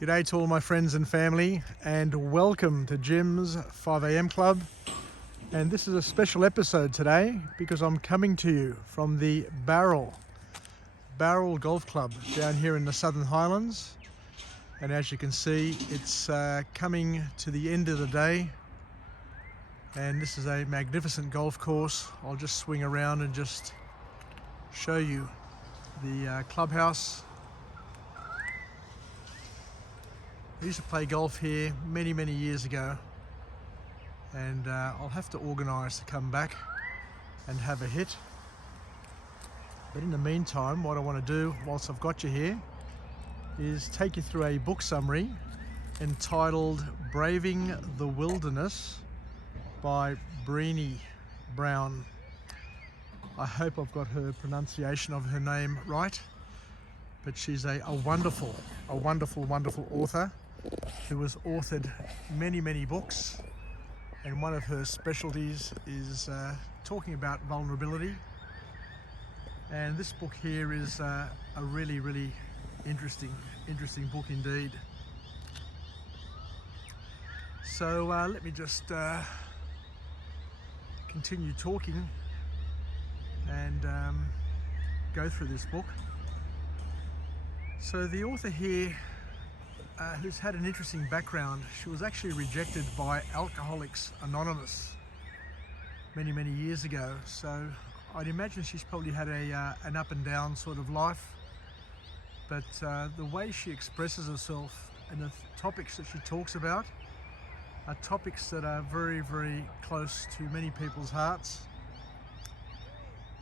G'day to all my friends and family, and welcome to Jim's 5am Club. And this is a special episode today because I'm coming to you from the Barrel Golf Club down here in the Southern Highlands. And as you can see, it's coming to the end of the day. And this is a magnificent golf course. I'll just swing around and just show you the clubhouse. I used to play golf here many years ago, and I'll have to organise to come back and have a hit. But in the meantime, what I want to do whilst I've got you here is take you through a book summary entitled Braving the Wilderness by Brene. I hope I've got her pronunciation of her name right, but she's a wonderful author who has authored many books, and one of her specialties is talking about vulnerability. And this book here is a really interesting book indeed. So let me just continue talking and go through this book. So the author here, who's had an interesting background, she was actually rejected by Alcoholics Anonymous many years ago. So I'd imagine she's probably had an up and down sort of life. But the way she expresses herself and the topics that she talks about are topics that are very close to many people's hearts.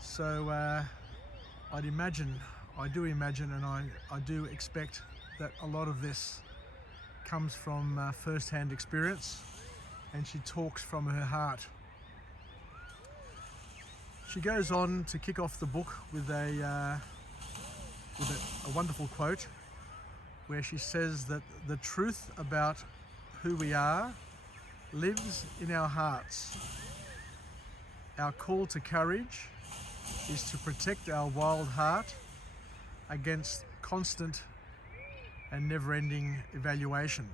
So I do imagine, and I do expect that a lot of this comes from first-hand experience, and she talks from her heart. She goes on to kick off the book with a wonderful quote where she says that the truth about who we are lives in our hearts. Our call to courage is to protect our wild heart against constant and never-ending evaluation,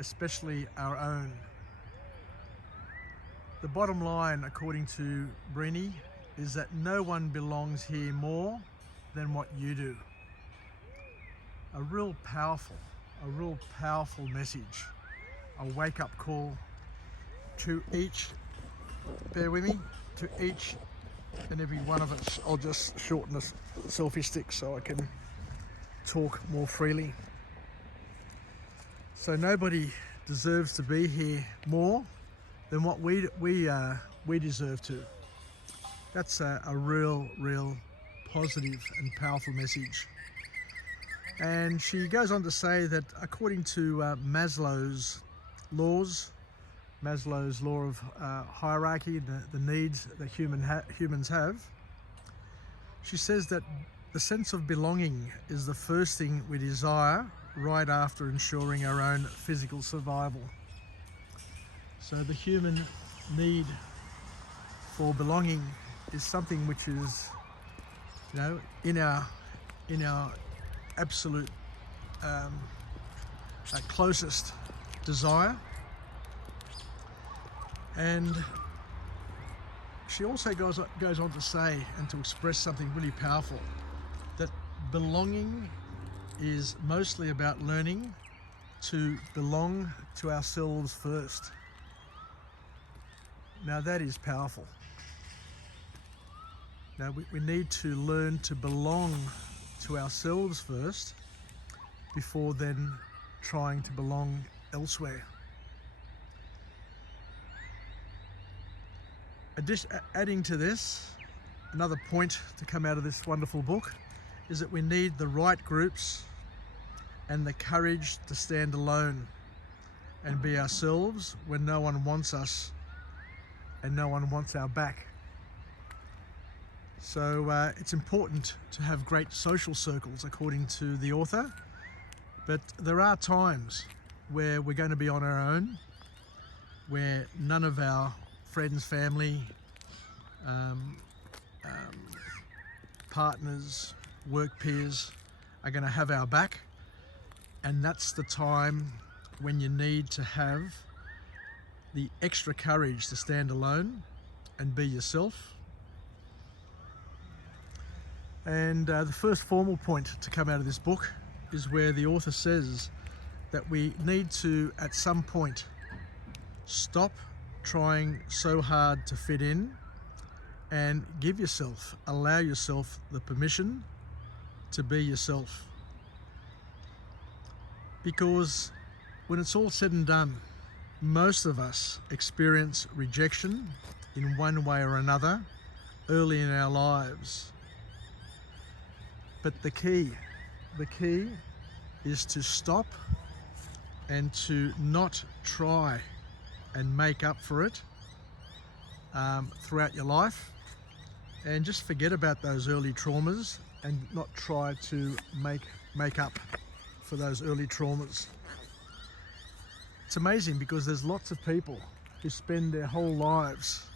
especially our own. The bottom line, according to Brene, is that no one belongs here more than what you do. A real powerful message, a wake-up call to each, bear with me, to each and every one of us. I'll just shorten the selfie stick so I can talk more freely. So nobody deserves to be here more than what we deserve to. That's a real positive and powerful message. And she goes on to say that according to Maslow's law of hierarchy, the needs that humans have, she says that the sense of belonging is the first thing we desire right after ensuring our own physical survival. So the human need for belonging is something which is, in our absolute closest desire. And she also goes on to say and to express something really powerful, that belonging is mostly about learning to belong to ourselves first. Now that is powerful. Now we need to learn to belong to ourselves first before then trying to belong elsewhere. Adding to this, another point to come out of this wonderful book is that we need the right groups and the courage to stand alone and be ourselves when no one wants us and no one wants our back. So it's important to have great social circles, according to the author, but there are times where we're going to be on our own, where none of our friends, family, partners, work peers are going to have our back, And that's the time when you need to have the extra courage to stand alone and be yourself. And the first formal point to come out of this book is where the author says that we need to, at some point, stop trying so hard to fit in and allow yourself the permission to be yourself. Because when it's all said and done, most of us experience rejection in one way or another early in our lives. But the key is to stop and to not try and make up for it throughout your life, and just forget about those early traumas and not try to make up for those early traumas. It's amazing because there's lots of people who spend their whole lives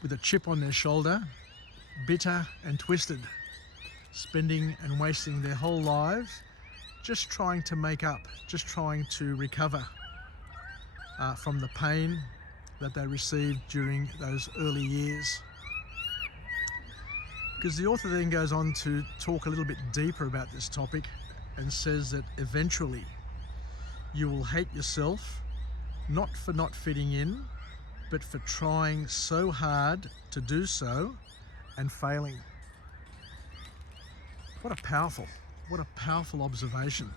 with a chip on their shoulder, bitter and twisted, spending and wasting their whole lives just trying to make up, just trying to recover from the pain that they received during those early years. Because the author then goes on to talk a little bit deeper about this topic and says that eventually you will hate yourself, not for not fitting in, but for trying so hard to do so and failing. What a powerful observation.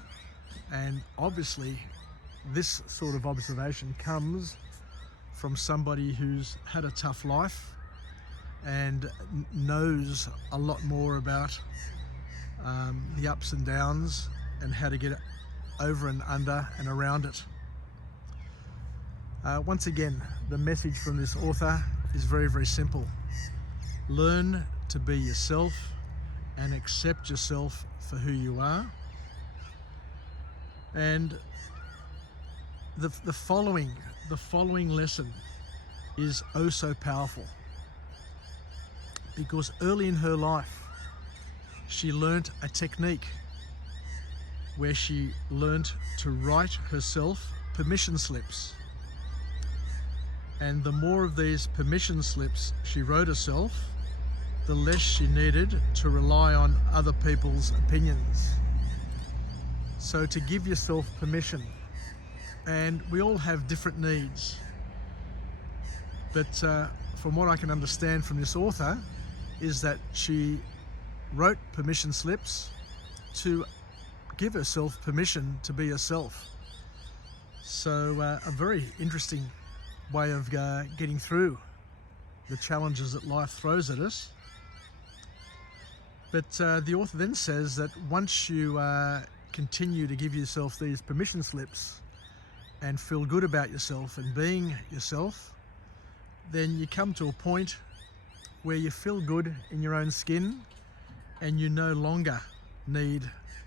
And obviously this sort of observation comes from somebody who's had a tough life and knows a lot more about the ups and downs and how to get over and under and around it. Once again, the message from this author is very, very simple. Learn to be yourself and accept yourself for who you are. And the following lesson is oh so powerful, because early in her life she learnt a technique where she learnt to write herself permission slips. And the more of these permission slips she wrote herself, the less she needed to rely on other people's opinions. So to give yourself permission, and we all have different needs, but from what I can understand from this author is that she wrote permission slips to give herself permission to be herself. So a very interesting way of getting through the challenges that life throws at us. But the author then says that once you continue to give yourself these permission slips and feel good about yourself and being yourself, then you come to a point where you feel good in your own skin and you no longer need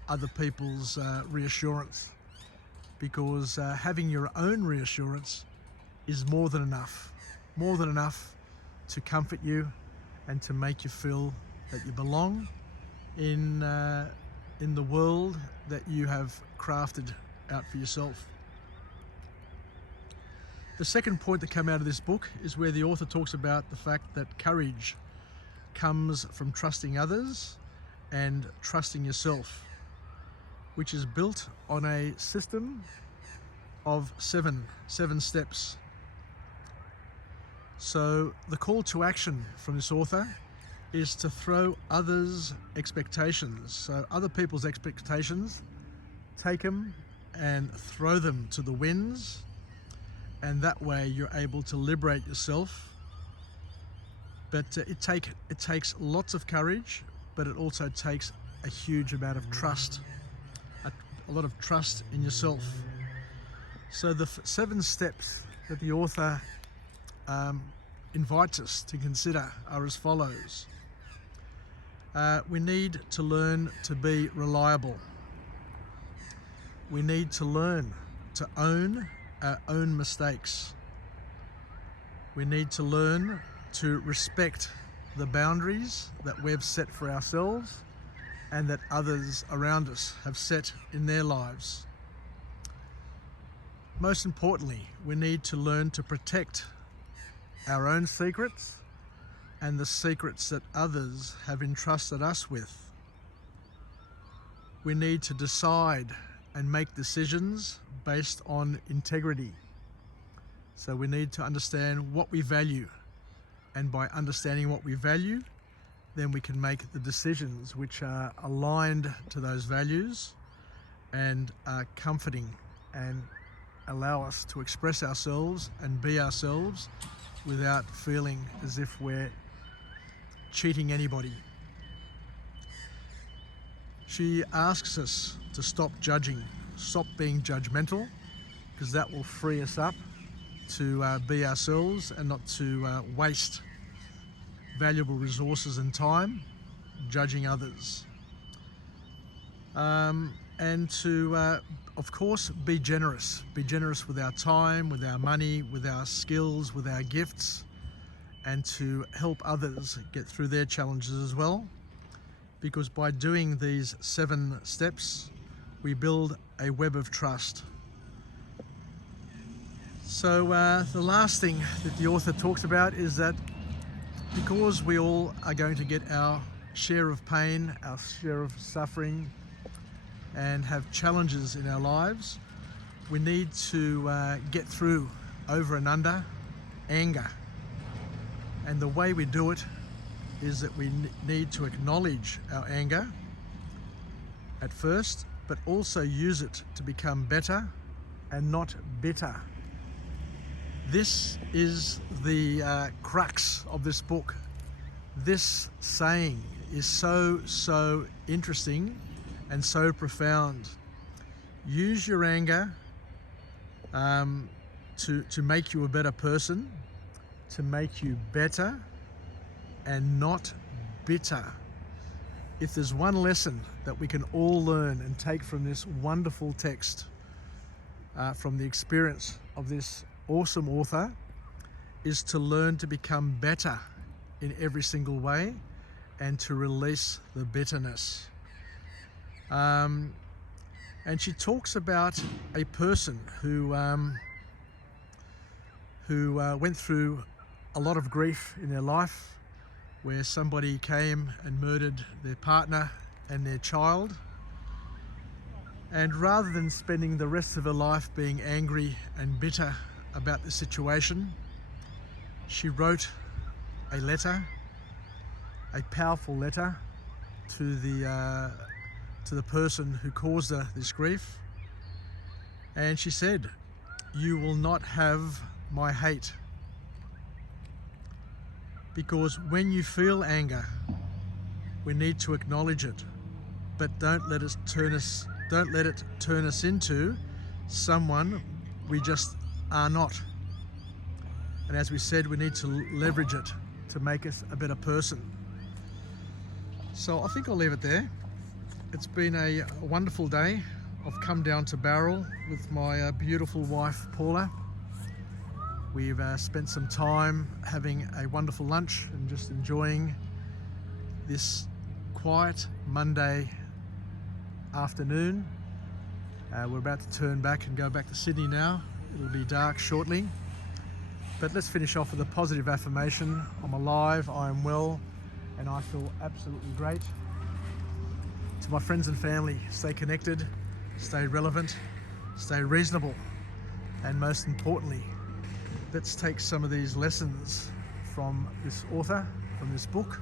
other people's reassurance, because having your own reassurance is more than enough to comfort you and to make you feel that you belong in the world that you have crafted out for yourself. The second point that came out of this book is where the author talks about the fact that courage comes from trusting others and trusting yourself, which is built on a system of seven steps. So the call to action from this author is to throw others' expectations, so other people's expectations, take them and throw them to the winds, and that way you're able to liberate yourself. But it takes lots of courage, but it also takes a huge amount of trust, a lot of trust in yourself. So the 7 steps that the author invites us to consider are as follows. We need to learn to be reliable. We need to learn to own our own mistakes. We need to learn to respect the boundaries that we've set for ourselves and that others around us have set in their lives. most importantly, we need to learn to protect our own secrets and the secrets that others have entrusted us with. We need to decide and make decisions based on integrity. So we need to understand what we value, and by understanding what we value, then we can make the decisions which are aligned to those values and are comforting and allow us to express ourselves and be ourselves without feeling as if we're cheating anybody. She asks us to stop judging, stop being judgmental, because that will free us up to be ourselves and not to waste valuable resources and time judging others. And to, of course, be generous. Be generous with our time, with our money, with our skills, with our gifts, and to help others get through their challenges as well. Because by doing these 7 steps, we build a web of trust. So the last thing that the author talks about is that because we all are going to get our share of pain, our share of suffering, and have challenges in our lives, we need to get through over and under anger. And the way we do it is that we need to acknowledge our anger at first, but also use it to become better and not bitter. This is the crux of this book. This saying is so interesting and so profound. Use your anger to make you a better person, to make you better and not bitter. If there's one lesson that we can all learn and take from this wonderful text, from the experience of this awesome author, is to learn to become better in every single way and to release the bitterness. And she talks about a person who went through a lot of grief in their life, where somebody came and murdered their partner and their child. And rather than spending the rest of her life being angry and bitter about the situation, she wrote a letter, a powerful letter to the person who caused her this grief. And she said, "You will not have my hate." Because when you feel anger, we need to acknowledge it, but don't let it turn us into someone we just are not. And as we said, we need to leverage it to make us a better person. So I think I'll leave it there. It's been a wonderful day. I've come down to Barrel with my beautiful wife, Paula. We've spent some time having a wonderful lunch and just enjoying this quiet Monday afternoon. We're about to turn back and go back to Sydney now. It'll be dark shortly. But let's finish off with a positive affirmation. I'm alive, I am well, and I feel absolutely great. To my friends and family, stay connected, stay relevant, stay reasonable, and most importantly, let's take some of these lessons from this author, from this book,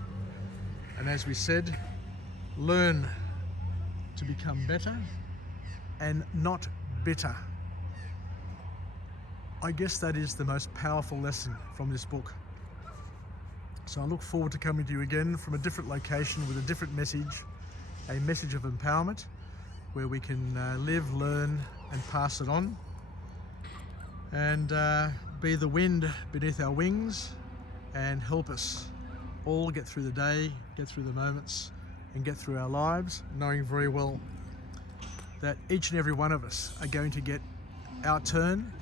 and as we said, learn to become better and not bitter. I guess that is the most powerful lesson from this book. So I look forward to coming to you again from a different location with a different message, a message of empowerment, where we can live, learn, and pass it on, and be the wind beneath our wings and help us all get through the day, get through the moments, and get through our lives, knowing very well that each and every one of us are going to get our turn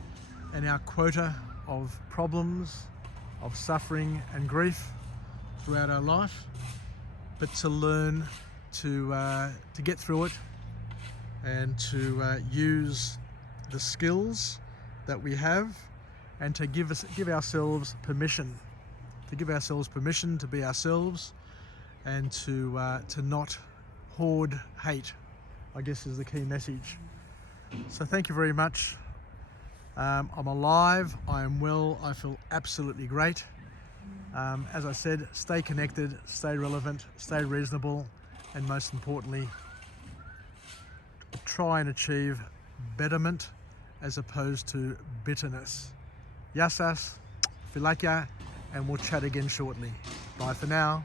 and our quota of problems, of suffering and grief throughout our life, but to learn to get through it and to use the skills that we have, and to give ourselves permission, to be ourselves, and to not hoard hate, I guess, is the key message. So thank you very much. I'm alive, I am well, I feel absolutely great. As I said, stay connected, stay relevant, stay reasonable, and most importantly, try and achieve betterment as opposed to bitterness. Yassas, Filakya, and we'll chat again shortly. Bye for now.